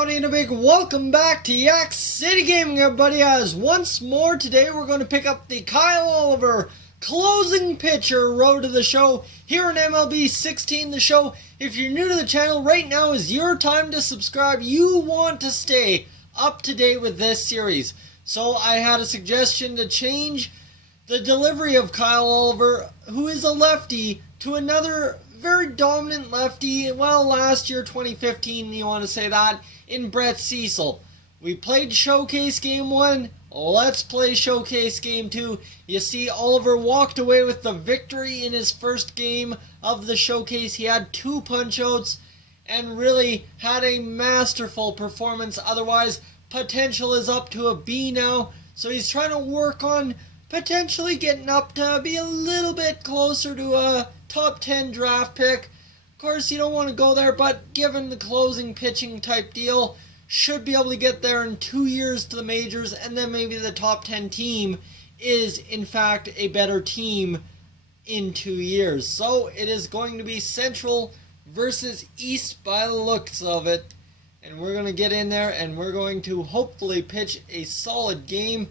Howdy and a big welcome back to Yak-City Gaming, everybody, as once more today we're going to pick up the Kyle Oliver closing pitcher road to the show here in MLB 16 The Show. If you're new to the channel, right now is your time to subscribe. You want to stay up to date with this series. So I had a suggestion to change the delivery of Kyle Oliver, who is a lefty, to another very dominant lefty, well, last year, 2015, you want to say that, in Brett Cecil. We played Showcase Game 1, let's play Showcase Game 2. You see, Oliver walked away with the victory in his first game of the Showcase. He had 2 punch-outs and really had a masterful performance. Otherwise, potential is up to a B now, so he's trying to work on potentially getting up to be a little bit closer to a top 10 draft pick. Of course, you don't want to go there, but given the closing pitching type deal, should be able to get there in 2 years to the majors, and then maybe the top 10 team is in fact a better team in 2 years. So it is going to be Central versus East by the looks of it, and we're going to get in there and we're going to hopefully pitch a solid game.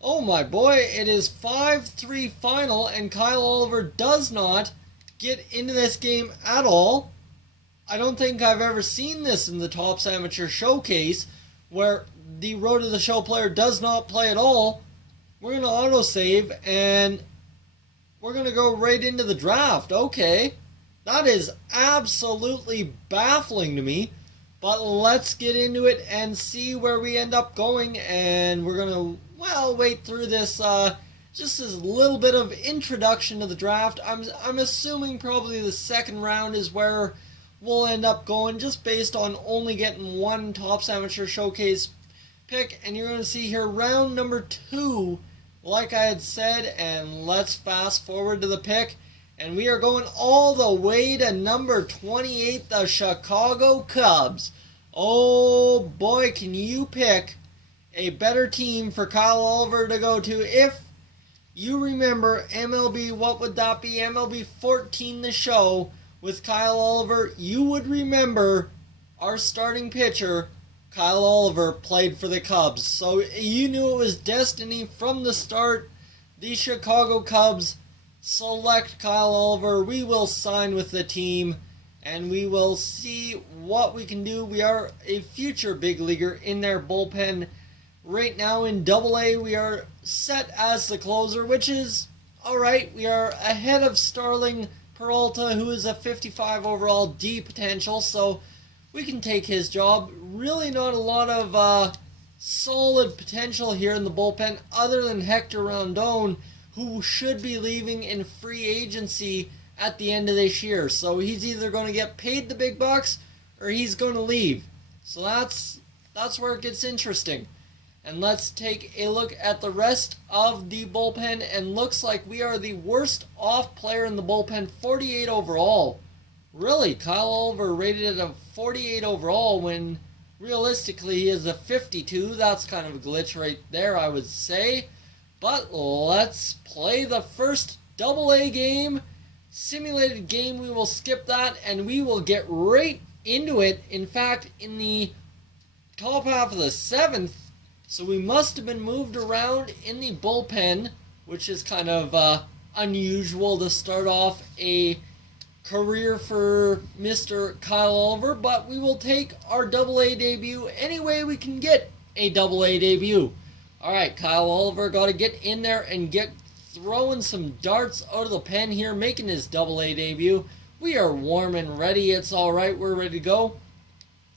Oh my boy, it is 5-3 final, and Kyle Oliver does not get into this game at all. I don't think I've ever seen this in the Topps Amateur Showcase, where the road to the show player does not play at all. We're going to autosave, and we're going to go right into the draft. Okay, that is absolutely baffling to me, but let's get into it and see where we end up going, and we're going to, well, wait through this, just this little bit of introduction to the draft. I'm assuming probably the second round is where we'll end up going, just based on only getting one Topps Amateur Showcase pick. And you're going to see here round number 2, like I had said, and let's fast forward to the pick. And we are going all the way to number 28, the Chicago Cubs. Oh boy, can you pick a better team for Kyle Oliver to go to. If you remember MLB, what would that be? MLB 14 The Show with Kyle Oliver. You would remember our starting pitcher, Kyle Oliver, played for the Cubs. So you knew it was destiny from the start. The Chicago Cubs select Kyle Oliver. We will sign with the team, and we will see what we can do. We are a future big leaguer in their bullpen. Right now in Double-A, we are set as the closer, which is alright. We are ahead of Starling Peralta, who is a 55 overall D potential, so we can take his job. Really not a lot of solid potential here in the bullpen, other than Hector Rondon, who should be leaving in free agency at the end of this year. So he's either going to get paid the big bucks, or he's going to leave. So that's where it gets interesting. And let's take a look at the rest of the bullpen, and looks like we are the worst off player in the bullpen, 48 overall. Really, Kyle Oliver rated at a 48 overall when realistically he is a 52. That's kind of a glitch right there, I would say. But let's play the first Double-A game. Simulated game, we will skip that, and we will get right into it. In fact, in the top half of the 7th, so we must have been moved around in the bullpen, which is kind of unusual to start off a career for Mr. Kyle Oliver, but we will take our Double-A debut any way we can get a Double-A debut. Alright, Kyle Oliver got to get in there and get throwing some darts out of the pen here, making his Double-A debut. We are warm and ready. It's alright. We're ready to go.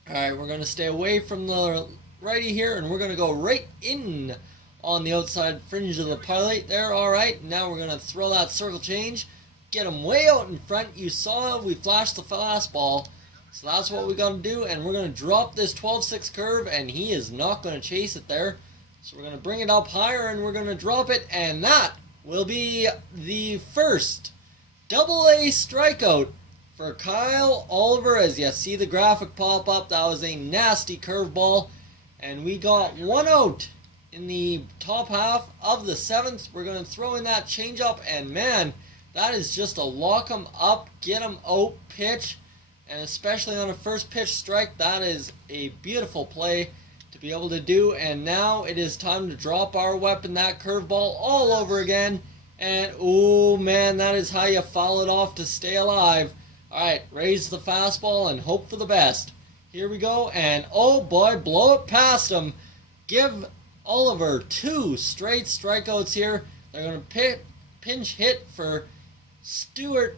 Alright, we're going to stay away from the righty here, and we're going to go right in on the outside fringe of the plate there. Alright, now we're going to throw that circle change, get him way out in front. You saw we flashed the fastball, so that's what we got to do, and we're going to drop this 12-6 curve, and he is not going to chase it there. So we're going to bring it up higher, and we're going to drop it, and that will be the first Double-A strikeout for Kyle Oliver. As you see the graphic pop up, that was a nasty curveball. And we got one out in the top half of the 7th. We're going to throw in that changeup, and man, that is just a lock 'em up, get 'em out pitch. and especially on a first pitch strike, that is a beautiful play to be able to do. And now it is time to drop our weapon, that curveball, all over again. And oh man, that is how you foul it off to stay alive. Alright, raise the fastball and hope for the best. Here we go, and oh boy, blow it past him. Give Oliver 2 straight strikeouts here. They're going to pinch hit for Stuart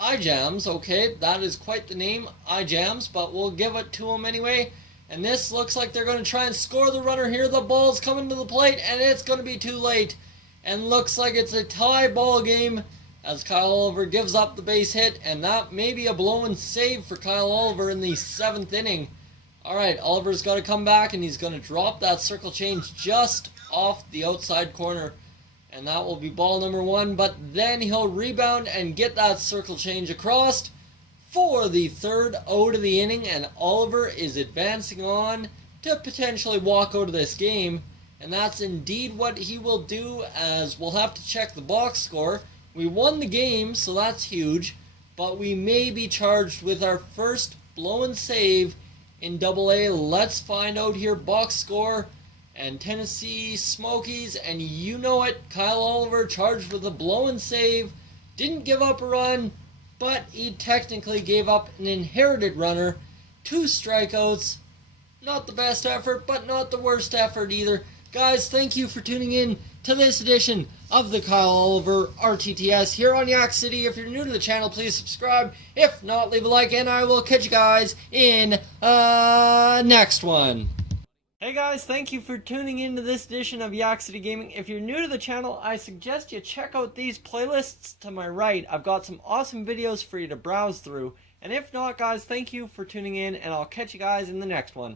iJams. Okay, that is quite the name, iJams, but we'll give it to him anyway. And this looks like they're going to try and score the runner here. The ball's coming to the plate, and it's going to be too late. And looks like it's a tie ball game as Kyle Oliver gives up the base hit, and that may be a blown save for Kyle Oliver in the 7th inning. Alright, Oliver's got to come back, and he's going to drop that circle change just off the outside corner. And that will be ball number 1, but then he'll rebound and get that circle change across for the 3rd out of the inning, and Oliver is advancing on to potentially walk out of this game. And that's indeed what he will do, as we'll have to check the box score. We won the game, so that's huge, but we may be charged with our first blown save in Double-A. Let's find out here. Box score and Tennessee Smokies, and you know it, Kyle Oliver charged with a blown save. Didn't give up a run, but he technically gave up an inherited runner. 2 strikeouts. Not the best effort, but not the worst effort either. Guys, thank you for tuning in to this edition of the Kyle Oliver RTTS here on Yak-City. If you're new to the channel, please subscribe. If not, leave a like, and I will catch you guys in next one. Hey guys, thank you for tuning in to this edition of Yak-City Gaming. If you're new to the channel, I suggest you check out these playlists to my right. I've got some awesome videos for you to browse through. And if not, guys, thank you for tuning in, and I'll catch you guys in the next one.